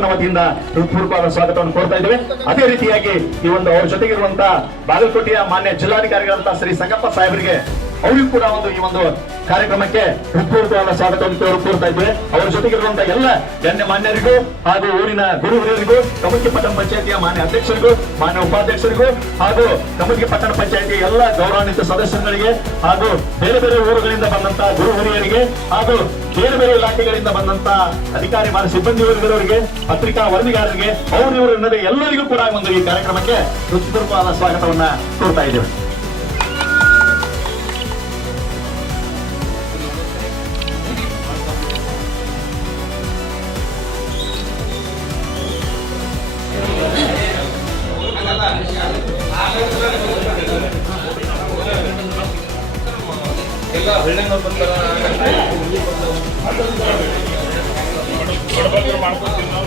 ಪಟ್ಟಣ ವತಿಯಿಂದ ಹೃತ್ಪೂರ್ವಕವಾದ ಸ್ವಾಗತವನ್ನು ಕೋರ್ತಾ ಇದ್ದೇವೆ. ಅದೇ ರೀತಿಯಾಗಿ ಈ ಒಂದು ಅವರ ಜೊತೆಗಿರುವಂತಹ ಬಾಗಲಕೋಟೆಯ ಮಾನ್ಯ ಜಿಲ್ಲಾಧಿಕಾರಿಗಳಂತ ಶ್ರೀ ಸಂಗಪ್ಪ ಸಾಹೇಬರಿಗೆ ಅವರಿಗೂ ಕೂಡ ಒಂದು ಈ ಒಂದು ಕಾರ್ಯಕ್ರಮಕ್ಕೆ ಹೃತ್ಪೂರ್ವಕವಾದ ಸ್ವಾಗತವನ್ನು ಕೋರ್- ಕೋರ್ತಾ ಇದ್ದೇವೆ ಅವರ ಜೊತೆಗಿರುವಂತಹ ಎಲ್ಲ ಗಣ್ಯ ಮಾನ್ಯರಿಗೂ ಹಾಗೂ ಊರಿನ ಗುರು ಹಿರಿಯರಿಗೂ ಕಮಲ್ಗಿ ಪಟ್ಟಣ ಪಂಚಾಯತಿಯ ಮಾನ್ಯ ಅಧ್ಯಕ್ಷರಿಗೂ, ಮಾನ್ಯ ಉಪಾಧ್ಯಕ್ಷರಿಗೂ ಹಾಗೂ ಕಮಲ್ಗಿ ಪಟ್ಟಣ ಪಂಚಾಯತಿಯ ಎಲ್ಲ ಗೌರವಾನ್ವಿತ ಸದಸ್ಯರುಗಳಿಗೆ ಹಾಗೂ ಬೇರೆ ಬೇರೆ ಊರುಗಳಿಂದ ಬಂದಂತಹ ಗುರು ಹಿರಿಯರಿಗೆ ಹಾಗೂ ಬೇರೆ ಬೇರೆ ಇಲಾಖೆಗಳಿಂದ ಬಂದಂತಹ ಅಧಿಕಾರಿ ಮಾನ ಸಿಬ್ಬಂದಿ ವರ್ಗದವರಿಗೆ ಪತ್ರಿಕಾ ವರದಿಗಾರರಿಗೆ ಅವರಿವರು ಎಲ್ಲರಿಗೂ ಕೂಡ ಒಂದು ಈ ಕಾರ್ಯಕ್ರಮಕ್ಕೆ ಹೃತ್ಪೂರ್ವಕವಾದ ಸ್ವಾಗತವನ್ನ ಕೋರ್ತಾ ಇದ್ದೇವೆ. ಮಾಡ್ಕೊತೀವಿ ನಾವು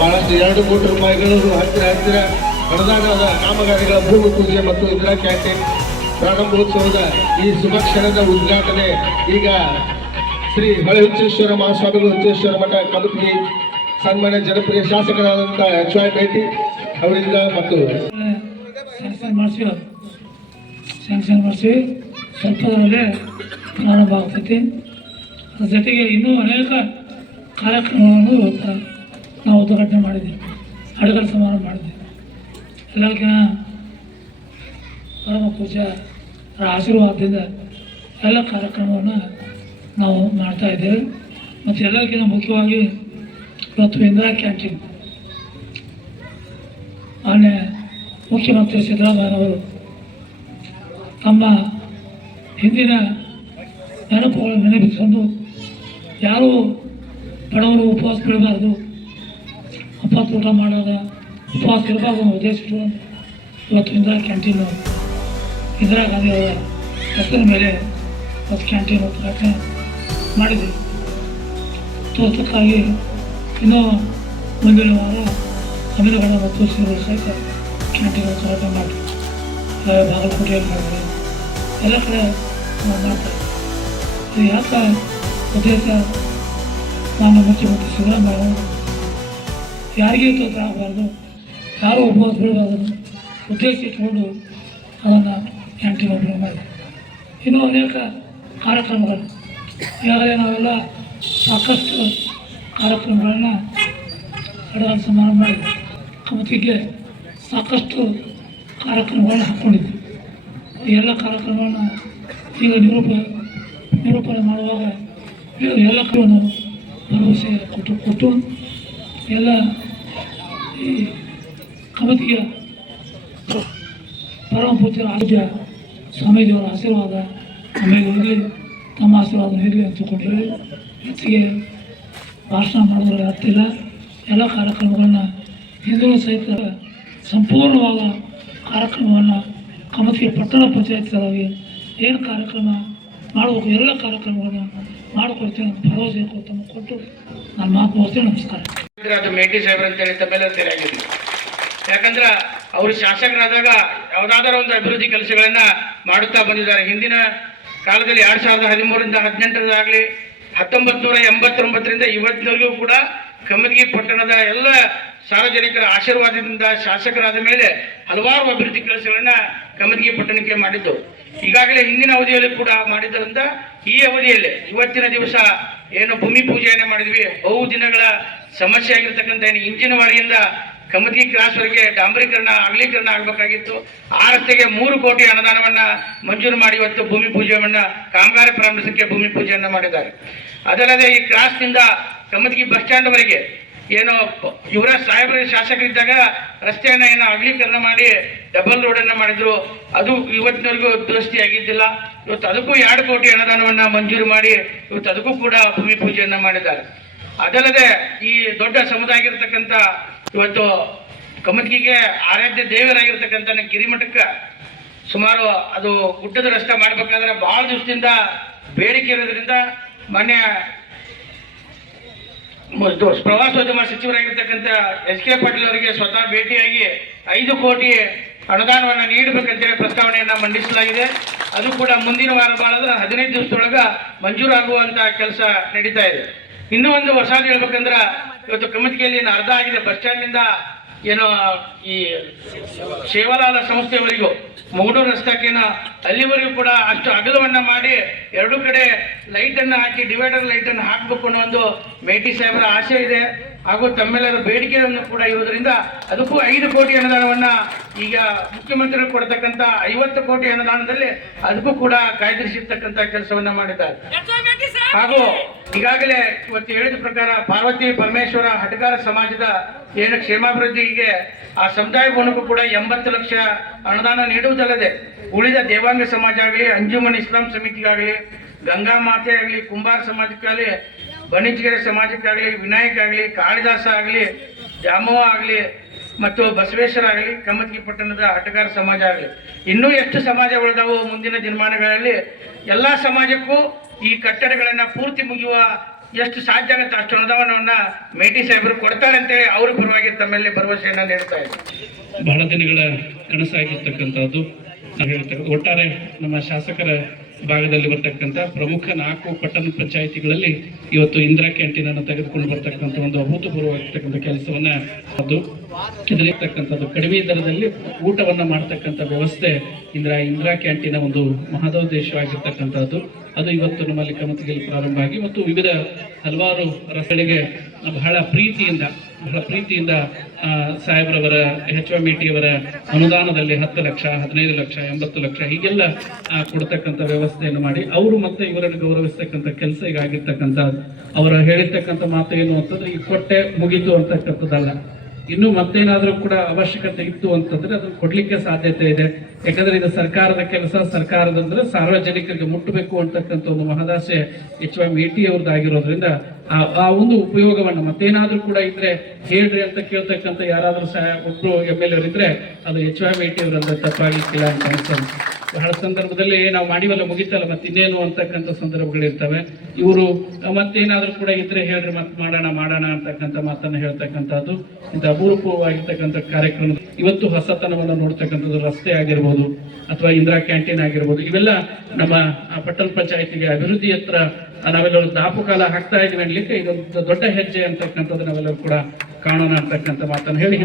ಬಹಳಷ್ಟು ಎರಡು ಕೋಟಿ ರೂಪಾಯಿಗಳು ಹತ್ತಿರ ಹತ್ತಿರ ನಡೆದಾಗದ ಕಾಮಗಾರಿಗಳ ಭೂಮಿ ಪೂಜೆ ಮತ್ತು ಇಂದಿರಾ ಕ್ಯಾಂಟೀನ್ ಪ್ರಾರಂಭೋತ್ಸವದ ಈ ಶುಭ ಕ್ಷಣದ ಉದ್ಘಾಟನೆ. ಈಗ ಶ್ರೀ ಹೊಳೆ ಹುಚ್ಚೇಶ್ವರ ಮಹಾಸ್ವಾಮಿಗಳು ಹುಚ್ಚೇಶ್ವರ ಮಠ ಕಮಕಿ ಸನ್ಮಾನ್ಯ ಜನಪ್ರಿಯ ಶಾಸಕರಾದಂಥ ಎಚ್ ವೈ ಭೇಟಿ ಅವರಿಂದ ಮತ್ತು ಮಾಡಿಸಿ. ಪ್ರಾರಂಭ ಆಗ್ತೈತಿ. ಜೊತೆಗೆ ಇನ್ನೂ ಅನೇಕ ಕಾರ್ಯಕ್ರಮಗಳನ್ನು ನಾವು ಉದ್ಘಾಟನೆ ಮಾಡಿದ್ದೀವಿ. ಅಡುಗೆ ಸಮಾರಂಭ ಮಾಡಿದ್ದೀವಿ. ಎಲ್ಲರಿಗಿನ ಪರಮ ಪೂಜಾ ಆಶೀರ್ವಾದದಿಂದ ಎಲ್ಲ ಕಾರ್ಯಕ್ರಮವನ್ನು ನಾವು ಮಾಡ್ತಾ ಇದ್ದೇವೆ. ಮತ್ತು ಎಲ್ಲರಿಗಿಂತ ಮುಖ್ಯವಾಗಿ ಇವತ್ತು ಇಂದಿರಾ ಕ್ಯಾಂಟೀನ್. ಮಾನ್ಯ ಮುಖ್ಯಮಂತ್ರಿ ಸಿದ್ದರಾಮಯ್ಯನವರು ತಮ್ಮ ಹಿಂದಿನ ನೆನಪುಗಳನ್ನು ನೆನಪಿಸಿಕೊಂಡು ಯಾರೂ ಬಡವರು ಉಪವಾಸ ಬೀಳಬಾರ್ದು ಉಪವಾಸ ಊಟ ಮಾಡೋದ. ಉಪವಾಸ ಇರಬಾರ್ದು ಅನ್ನೋ ಉದ್ದೇಶ ಇವತ್ತು ಇಂದಿರಾ ಕ್ಯಾಂಟೀನು ಇಂದಿರಾ ಗಾಂಧಿ ಅವರ. ಹೆಸರಿನ ಮೇಲೆ ಇವತ್ತು ಕ್ಯಾಂಟೀನ್ ಉದ್ಘಾಟನೆ ಮಾಡಿದ್ವಿ ತೋಟಕ್ಕಾಗಿ ಇನ್ನೂ ಮುಂದಿನ ವಾರ ಅಮೀನಗಡ ಮತ್ತು ಸಿರು ಸಹಿತ ಕ್ಯಾಂಟೀನ್ ಉದ್ಘಾಟನೆ ಮಾಡಿದ್ವಿ ಬಾಗಲಕೋಟೆಯಲ್ಲಿ ಮಾಡಿದ್ವಿ ಎಲ್ಲ ಕಡೆ ಮಾಡ್ತಾರೆ. ಇದು ಯಾಕೆ ಉದ್ದೇಶ? ನಾನು ಮುಖ್ಯಮಂತ್ರಿ ಸಿದ್ದರಾಮಯ್ಯ ಯಾರಿಗೂ ತೊಂದರೆ ಆಗಬಾರ್ದು. ಯಾರೂ ಒಬ್ಬ ಬೀಳಬಾರ್ದು. ಉದ್ದೇಶ ಇಟ್ಕೊಂಡು ಅದನ್ನು ಆ್ಯಂಟಿ ಮಾಡಿ ಇನ್ನೂ ಅನೇಕ ಕಾರ್ಯಕ್ರಮಗಳು. ಈಗಾಗಲೇ ನಾವೆಲ್ಲ ಸಾಕಷ್ಟು ಕಾರ್ಯಕ್ರಮಗಳನ್ನ ಕಡಲ ಸಮಾರಂಭ ಮಾಡಿ ಕಮತಿಗೆ ಸಾಕಷ್ಟು ಕಾರ್ಯಕ್ರಮಗಳನ್ನ ಹಾಕ್ಕೊಂಡಿದ್ವಿ. ಎಲ್ಲ ಕಾರ್ಯಕ್ರಮಗಳನ್ನ ಈಗ ನಿರೂಪ ನಿರೂಪಣೆ ಮಾಡುವಾಗ ಎಲ್ಲ ಕೂಡ ಭರವಸೆ ಕೊಟ್ಟು ಕೊಟ್ಟು ಎಲ್ಲ ಈ ಪರಮ ಪೂಜ್ಯರ ಆರೋಗ್ಯ ಸ್ವಾಮೀಜಿಯವರ ಆಶೀರ್ವಾದ ಇರಲಿ ತಮ್ಮ ಆಶೀರ್ವಾದ ಇರಲಿ ಅಂತ ಹೆಚ್ಚಿಗೆ ಭಾಷಣ ಮಾಡೋದ್ರಲ್ಲಿ ಆಗ್ತಿಲ್ಲ ಎಲ್ಲ ಕಾರ್ಯಕ್ರಮಗಳನ್ನ ಹಿಂದೂ ಸಹಿತ ಸಂಪೂರ್ಣವಾದ ಕಾರ್ಯಕ್ರಮವನ್ನು ಕಮತಿಯ ಪಟ್ಟಣ ಪಂಚಾಯತ್ ಸಲುವಾಗಿ ಏನು ಕಾರ್ಯಕ್ರಮ ಮಾಡಬೇಕು, ಎಲ್ಲ ಕಾರ್ಯಕ್ರಮಗಳನ್ನ ಮಾಡಿಕೊಡ್ತೀನಿ ಅಂತ ಭರವಸೆ ಕೊಟ್ಟು ಕೊಟ್ಟು ನಾನು ಮಾತು ನಮಸ್ಕಾರ. ಅದು ಮೇಟಿ ಸಾಹೇಬ್ರ ಅಂತೇಳಿ ತಮ್ಮೆಲ್ಲ ತೆರೆಯಾಗಿದೆ ಯಾಕಂದ್ರೆ ಅವರು ಶಾಸಕರಾದಾಗ ಯಾವುದಾದ್ರೂ ಒಂದು ಅಭಿವೃದ್ಧಿ ಕೆಲಸಗಳನ್ನ ಮಾಡುತ್ತಾ ಬಂದಿದ್ದಾರೆ. ಹಿಂದಿನ ಕಾಲದಲ್ಲಿ ಎರಡ್ ಸಾವಿರದ ಹದಿಮೂರರಿಂದ ಹದಿನೆಂಟರದಾಗಲಿ ಹತ್ತೊಂಬತ್ತು ನೂರ ಎಂಬತ್ತೊಂಬತ್ತರಿಂದ ಇವತ್ತಿನವರೆಗೂ ಕೂಡ ಕಮ್ಮಿಗಿ ಪಟ್ಟಣದ ಎಲ್ಲ ಸಾರ್ವಜನಿಕರ ಆಶೀರ್ವಾದದಿಂದ ಶಾಸಕರಾದ ಮೇಲೆ ಹಲವಾರು ಅಭಿವೃದ್ಧಿ ಕೆಲಸಗಳನ್ನ ಕಮ್ಮಿಗಿ ಪಟ್ಟಣಕ್ಕೆ ಮಾಡಿದ್ದು. ಈಗಾಗಲೇ ಹಿಂದಿನ ಅವಧಿಯಲ್ಲಿ ಕೂಡ ಮಾಡಿದ್ದರಿಂದ ಈ ಅವಧಿಯಲ್ಲಿ ಇವತ್ತಿನ ದಿವಸ ಏನು ಭೂಮಿ ಪೂಜೆಯನ್ನು ಮಾಡಿದ್ವಿ. ಬಹು ದಿನಗಳ ಸಮಸ್ಯೆ ಆಗಿರ್ತಕ್ಕಂಥ ಏನು ಇಂಜಿನ್ ವಾರಿಯಿಂದ ಕಮತಿ ಕ್ರಾಸ್ ವರೆಗೆ ಡಾಂಬರೀಕರಣ, ಅಗಲೀಕರಣ ಆಗಬೇಕಾಗಿತ್ತು. ಆ ರಸ್ತೆಗೆ ಮೂರು ಕೋಟಿ ಅನುದಾನವನ್ನ ಮಂಜೂರು ಮಾಡಿ ಇವತ್ತು ಭೂಮಿ ಪೂಜೆಯನ್ನ, ಕಾಮಗಾರಿ ಪ್ರಾರಂಭಿಸಕ್ಕೆ ಭೂಮಿ ಪೂಜೆಯನ್ನು ಮಾಡಿದ್ದಾರೆ. ಅದಲ್ಲದೆ ಈ ಕ್ರಾಸ್ನಿಂದ ಕಮತಿಗಿ ಬಸ್ ಸ್ಟ್ಯಾಂಡ್ ವರೆಗೆ ಏನು ಯುವರಾಜ್ ಸಾಹೇಬರ ಶಾಸಕರಿದ್ದಾಗ ರಸ್ತೆಯನ್ನ ಏನೋ ಅಗಲೀಕರಣ ಮಾಡಿ ಡಬಲ್ ರೋಡ್ ಅನ್ನ ಮಾಡಿದ್ರು. ಅದು ಇವತ್ತಿನವರೆಗೂ ದುರಸ್ತಿಯಾಗಿದ್ದಿಲ್ಲ ಇವತ್ತು ಅದಕ್ಕೂ ಎರಡು ಕೋಟಿ ಅನುದಾನವನ್ನ ಮಂಜೂರು ಮಾಡಿ ಇವತ್ತು ಅದಕ್ಕೂ ಕೂಡ ಭೂಮಿ ಪೂಜೆಯನ್ನು ಮಾಡಿದ್ದಾರೆ. ಅದಲ್ಲದೆ ಈ ದೊಡ್ಡ ಸಮುದಾಯ ಆಗಿರ್ತಕ್ಕಂಥ ಇವತ್ತು ಕಮತ್ಗಿಗೆ ಆರಾಧ್ಯ ದೇವರಾಗಿರ್ತಕ್ಕಂಥ ಗಿರಿಮಠಕ್ಕೆ ಸುಮಾರು ಅದು ಗುಡ್ಡದ ರಸ್ತೆ ಮಾಡಬೇಕಾದ್ರೆ ಬಹಳ ದಿವಸದಿಂದ ಬೇಡಿಕೆ ಇರೋದ್ರಿಂದ ಮತ್ತು ಪ್ರವಾಸೋದ್ಯಮ ಸಚಿವರಾಗಿರ್ತಕ್ಕಂಥ ಎಸ್ ಕೆ ಪಾಟೀಲ್ ಅವರಿಗೆ ಸ್ವತಃ ಭೇಟಿಯಾಗಿ ಐದು ಕೋಟಿ ಅನುದಾನವನ್ನು ನೀಡಬೇಕಂತೇಳಿ ಪ್ರಸ್ತಾವನೆಯನ್ನು ಮಂಡಿಸಲಾಗಿದೆ. ಅದು ಕೂಡ ಮುಂದಿನ ವಾರ ಬಾಳದ ಹದಿನೈದು ದಿವಸದೊಳಗ ಮಂಜೂರಾಗುವಂತ ಕೆಲಸ ನಡೀತಾ ಇದೆ. ಇನ್ನೂ ಒಂದು ಹೊಸದು ಹೇಳ್ಬೇಕಂದ್ರೆ ಇವತ್ತು ಕಮಿಟಿಯಲ್ಲಿ ಅರ್ಧ ಆಗಿದೆ. ಬಸ್ ಸ್ಟ್ಯಾಂಡ್ನಿಂದ ಏನು ಈ ಸೇವಾಲಾಲ ಸಂಸ್ಥೆಯವರಿಗೂ ಮೂಡೂರು ರಸ್ತೆಗೇನ ಅಲ್ಲಿವರೆಗೂ ಕೂಡ ಅಷ್ಟು ಅಗಲವನ್ನು ಮಾಡಿ ಎರಡು ಕಡೆ ಲೈಟನ್ನು ಹಾಕಿ ಡಿವೈಡರ್ ಲೈಟನ್ನು ಹಾಕಬೇಕು ಅನ್ನೋ ಒಂದು ಮೇಟಿ ಸಾಹೇಬರ ಆಸೆ ಇದೆ. ಹಾಗೂ ತಮ್ಮೆಲ್ಲರ ಬೇಡಿಕೆಗಳನ್ನು ಕೂಡ ಇರುವುದರಿಂದ ಅದಕ್ಕೂ ಐದು ಕೋಟಿ ಅನುದಾನವನ್ನ ಈಗ ಮುಖ್ಯಮಂತ್ರಿಗಳು ಕೊಡತಕ್ಕಂತ ಐವತ್ತು ಕೋಟಿ ಅನುದಾನದಲ್ಲಿ ಅದಕ್ಕೂ ಕೂಡ ಕಾಯ್ದಿರಿಸಿರ್ತಕ್ಕಂಥ ಕೆಲಸವನ್ನ ಮಾಡಿದ್ದಾರೆ. ಹಾಗೂ ಈಗಾಗಲೇ ಇವತ್ತು ಹೇಳಿದ ಪ್ರಕಾರ ಪಾರ್ವತಿ ಪರಮೇಶ್ವರ ಹಟಗಾರ ಸಮಾಜದ ಏನು ಕ್ಷೇಮಾಭಿವೃದ್ಧಿಗೆ ಆ ಸಮುದಾಯ ಭವನಕ್ಕೂ ಕೂಡ ಎಂಬತ್ತು ಲಕ್ಷ ಅನುದಾನ ನೀಡುವುದಲ್ಲದೆ ಉಳಿದ ದೇವಾಂಗ ಸಮಾಜ ಆಗಲಿ ಅಂಜುಮನ್ ಇಸ್ಲಾಂ ಸಮಿತಿಗಾಗಲಿ ಗಂಗಾ ಮಾತೆ ಆಗಲಿ ಕುಂಬಾರ ಸಮಾಜಕ್ಕಾಗಲಿ ಬಣಿಜ್ಗೆರೆ ಸಮಾಜಕ್ಕಾಗಲಿ ವಿನಾಯಕ ಆಗಲಿ ಕಾಳಿದಾಸ ಆಗಲಿ, ಜಾಮವ ಆಗಲಿ, ಮತ್ತು ಬಸವೇಶ್ವರ ಆಗಲಿ ಕಮತ್ಗಿ ಪಟ್ಟಣದ ಆಟಗಾರ ಸಮಾಜ ಆಗಲಿ. ಇನ್ನೂ ಎಷ್ಟು ಸಮಾಜಗಳಿದಾವು ಮುಂದಿನ ದಿನಮಾನಗಳಲ್ಲಿ ಎಲ್ಲ ಸಮಾಜಕ್ಕೂ ಈ ಕಟ್ಟಡಗಳನ್ನು ಪೂರ್ತಿ ಮುಗಿಯುವ ಎಷ್ಟು ಸಾಧ್ಯ ಆಗುತ್ತೆ ಅಷ್ಟು ಅನುದಾನವನ್ನ ಮೇಟಿ ಸಾಹೇಬರು ಕೊಡ್ತಾರೆ ಅಂತೇಳಿ ಅವ್ರ ಪರವಾಗಿ ತಮ್ಮಲ್ಲಿ ಭರವಸೆಯನ್ನು ನೀಡ್ತಾ ಇದ್ದಾರೆ ಬಹಳ ದಿನಗಳ ಕನಸಾಗಿರ್ತಕ್ಕಂಥದ್ದು. ಒಟ್ಟಾರೆ ನಮ್ಮ ಶಾಸಕರ ಭಾಗದಲ್ಲಿ ಬರ್ತಕ್ಕಂಥ ಪ್ರಮುಖ ನಾಲ್ಕು ಪಟ್ಟಣ ಪಂಚಾಯಿತಿಗಳಲ್ಲಿ ಇವತ್ತು ಇಂದಿರಾ ಕ್ಯಾಂಟೀನ್ ಅನ್ನು ತೆಗೆದುಕೊಂಡು ಬರ್ತಕ್ಕಂಥ ಒಂದು ಅಭೂತಪೂರ್ವವಾಗಿರ್ತಕ್ಕಂಥ ಕೆಲಸವನ್ನ ಅದು. ಇದರಲ್ಲಿರ್ತಕ್ಕಂಥದ್ದು ಕಡಿಮೆ ದರದಲ್ಲಿ ಊಟವನ್ನ ಮಾಡ್ತಕ್ಕಂಥ ವ್ಯವಸ್ಥೆ ಇಂದಿರಾ ಇಂದಿರಾ ಕ್ಯಾಂಟೀನ್ ಒಂದು ಮಹದೋದ್ದೇಶವಾಗಿರ್ತಕ್ಕಂಥದ್ದು. ಅದು ಇವತ್ತು ನಮ್ಮಲ್ಲಿ ಕಮತಗಿಯಲ್ಲಿ ಪ್ರಾರಂಭ ಆಗಿ ಮತ್ತು ವಿವಿಧ ಹಲವಾರು ರಸಗಳಿಗೆ ಬಹಳ ಪ್ರೀತಿಯಿಂದ ಬಹಳ ಪ್ರೀತಿಯಿಂದ ಸಾಹೇಬ್ರವರ, ಎಚ್ ಎಂ ಅವರ ಅನುದಾನದಲ್ಲಿ ಹತ್ತು ಲಕ್ಷ, ಹದಿನೈದು ಲಕ್ಷ, ಎಂಬತ್ತು ಲಕ್ಷ ಹೀಗೆಲ್ಲ ಕೊಡ್ತಕ್ಕಂಥ ವ್ಯವಸ್ಥೆಯನ್ನು ಮಾಡಿ, ಅವರು ಮತ್ತೆ ಇವರನ್ನು ಗೌರವಿಸ್ತಕ್ಕಂಥ ಕೆಲಸ ಈಗ ಆಗಿರ್ತಕ್ಕಂಥ ಅವರ ಹೇಳಿರ್ತಕ್ಕಂಥ ಮಾತು ಏನು ಅಂತಂದ್ರೆ ಈ ಕೊಟ್ಟೆ ಮುಗೀತು ಅಂತಕ್ಕಂಥದ್ದಲ್ಲ. ಇನ್ನು ಮತ್ತೇನಾದರೂ ಕೂಡ ಅವಶ್ಯಕತೆ ಇತ್ತು ಅಂತಂದ್ರೆ ಅದನ್ನು ಕೊಡ್ಲಿಕ್ಕೆ ಸಾಧ್ಯತೆ ಇದೆ. ಯಾಕಂದ್ರೆ ಇದು ಸರ್ಕಾರದ ಕೆಲಸ, ಸರ್ಕಾರದಂದ್ರೆ ಸಾರ್ವಜನಿಕರಿಗೆ ಮುಟ್ಟಬೇಕು ಅಂತಕ್ಕಂಥ ಒಂದು ಮಹದಾಸೆ ಎಚ್ ವೈ ಮೇಟಿ ಅವ್ರದ್ದಾಗಿರೋದ್ರಿಂದ ಆ ಒಂದು ಉಪಯೋಗವನ್ನು ಮತ್ತೇನಾದ್ರೂ ಕೂಡ ಇದ್ರೆ ಹೇಳ್ರಿ ಅಂತ ಕೇಳ್ತಕ್ಕಂಥ ಯಾರಾದ್ರೂ ಸಹ ಒಬ್ರು ಎಂ ಎಲ್ ಇದ್ರೆ ಅದು ಎಚ್ ವೈ ಟಿ ಅವರಂದ್ರೆ ತಪ್ಪಾಗಲಿಕ್ಕಿಲ್ಲ ಅಂತ ಬಹಳ ಸಂದರ್ಭದಲ್ಲಿ ನಾವು ಮಾಡಿವಲ್ಲ ಮುಗಿತಲ್ಲ, ಮತ್ತೆ ಇನ್ನೇನು ಅಂತಕ್ಕಂಥ ಸಂದರ್ಭಗಳಿರ್ತವೆ. ಇವರು, ಮತ್ತೇನಾದ್ರೂ ಕೂಡ ಇದ್ರೆ ಹೇಳ್ರಿ ಮತ್ತೆ ಮಾಡೋಣ ಮಾಡೋಣ ಅಂತಕ್ಕಂಥ ಮಾತನ್ನ ಹೇಳ್ತಕ್ಕಂಥದ್ದು. ಇಂಥ ಅಪೂರ್ವವಾಗಿರ್ತಕ್ಕಂಥ ಕಾರ್ಯಕ್ರಮ ಇವತ್ತು ಹೊಸತನವನ್ನು ನೋಡ್ತಕ್ಕಂಥದ್ದು ರಸ್ತೆ ಆಗಿರ್ಬೋದು, ಅಥವಾ ಇಂದಿರಾ ಕ್ಯಾಂಟೀನ್ ಆಗಿರ್ಬೋದು, ಇವೆಲ್ಲ ನಮ್ಮ ಪಟ್ಟಣ ಪಂಚಾಯತಿಗೆ ಅಭಿವೃದ್ಧಿ ಹತ್ರ ನಾವೆಲ್ಲರೂ ದಾಪುಕಾಲ ಹಾಕ್ತಾ ಇದ್ವಿ ಅನ್ಲಿಕ್ಕೆ ಇದೊಂದು ದೊಡ್ಡ ಹೆಜ್ಜೆ ಅಂತಕ್ಕಂಥದ್ದು ನಾವೆಲ್ಲರೂ ಕೂಡ ಕಾಣೋಣ ಅಂತಕ್ಕಂಥ ಮಾತನ್ನು ಹೇಳಿ